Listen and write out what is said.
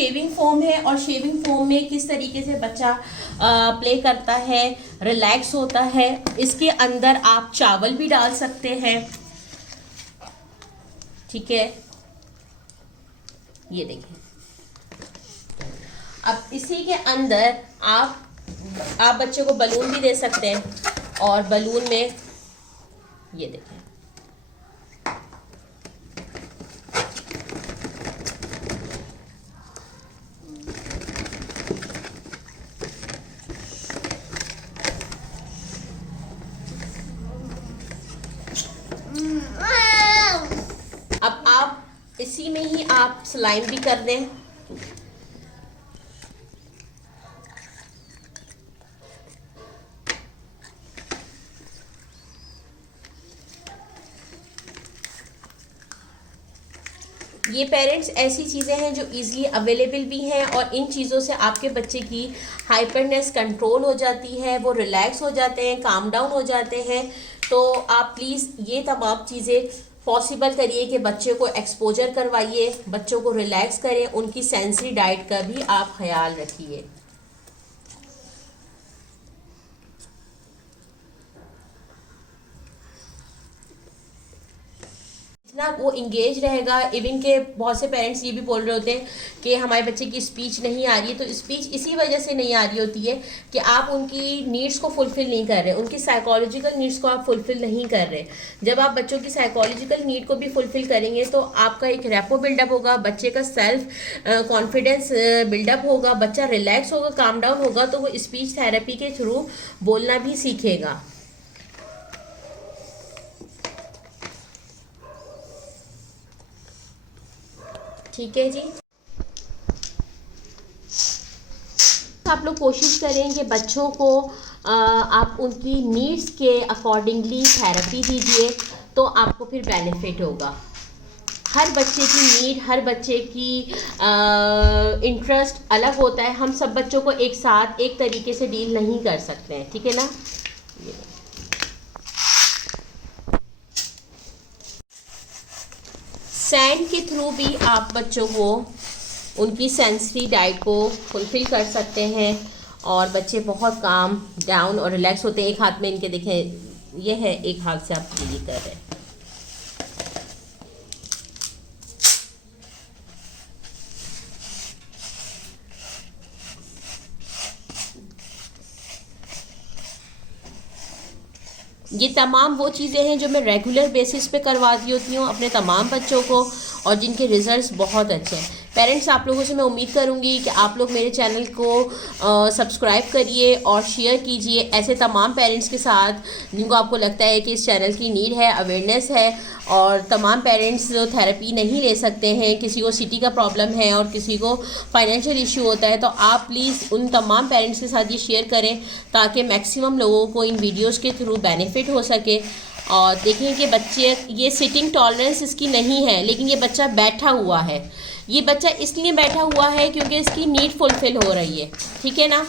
Shaving foam है और shaving foam में किस तरीके से बच्चा प्ले करता है, रिलैक्स होता है। इसके अंदर आप चावल भी डाल सकते हैं, ठीक है। ये देखिए, अब इसी के अंदर आप बच्चे को बलून भी दे सकते हैं और बलून में ये देखें, अब आप इसी में ही आप स्लाइम भी कर दें। ये पेरेंट्स ऐसी चीज़ें हैं जो इजीली अवेलेबल भी हैं और इन चीज़ों से आपके बच्चे की हाइपरनेस कंट्रोल हो जाती है, वो रिलैक्स हो जाते हैं, काम डाउन हो जाते हैं। तो आप प्लीज़ ये तमाम चीज़ें पॉसिबल करिए कि बच्चे को एक्सपोजर करवाइए, बच्चों को रिलैक्स करें, उनकी सेंसरी डाइट का भी आप ख्याल रखिए। ना वो इंगेज रहेगा। इवन के बहुत से पेरेंट्स ये भी बोल रहे होते हैं कि हमारे बच्चे की स्पीच नहीं आ रही है, तो स्पीच इसी वजह से नहीं आ रही होती है कि आप उनकी नीड्स को फुलफ़िल नहीं कर रहे, उनकी साइकोलॉजिकल नीड्स को आप फुलफ़िल नहीं कर रहे। जब आप बच्चों की साइकोलॉजिकल नीड को भी फुलफ़िल करेंगे तो आपका एक रेपो बिल्डअप होगा, बच्चे का सेल्फ कॉन्फिडेंस बिल्डअप होगा, बच्चा रिलैक्स होगा, काम डाउन होगा, तो वो स्पीच थेरेपी के थ्रू बोलना भी सीखेगा। ठीक है जी। आप लोग कोशिश करें कि बच्चों को आप उनकी नीड्स के अकॉर्डिंगली थेरेपी दीजिए, तो आपको फिर बेनिफिट होगा। हर बच्चे की नीड, हर बच्चे की इंटरेस्ट अलग होता है। हम सब बच्चों को एक साथ एक तरीके से डील नहीं कर सकते हैं, ठीक है ना। सैंड के थ्रू भी आप बच्चों को उनकी सेंसरी डाइट को फुलफ़िल कर सकते हैं और बच्चे बहुत काम डाउन और रिलैक्स होते हैं। एक हाथ में इनके देखें ये है, एक हाथ से आप ये कर रहे हैं। ये तमाम वो चीज़ें हैं जो मैं रेगुलर बेसिस पे करवाती होती हूँ अपने तमाम बच्चों को और जिनके रिज़ल्ट्स बहुत अच्छे हैं। पेरेंट्स, आप लोगों से मैं उम्मीद करूँगी कि आप लोग मेरे चैनल को सब्सक्राइब करिए और शेयर कीजिए ऐसे तमाम पेरेंट्स के साथ जिनको आपको लगता है कि इस चैनल की नीड है, अवेयरनेस है। और तमाम पेरेंट्स जो थेरेपी नहीं ले सकते हैं, किसी को सिटी का प्रॉब्लम है और किसी को फाइनेंशियल इशू होता है, तो आप प्लीज़ उन तमाम पेरेंट्स के साथ ये शेयर करें ताकि मैक्सिमम लोगों को इन वीडियोस के थ्रू बेनिफिट हो सके। और देखें कि बच्चे, ये सिटिंग टॉलरेंस इसकी नहीं है, लेकिन ये बच्चा बैठा हुआ है। ये बच्चा इसलिए बैठा हुआ है क्योंकि इसकी नीड फुलफ़िल हो रही है, ठीक है ना।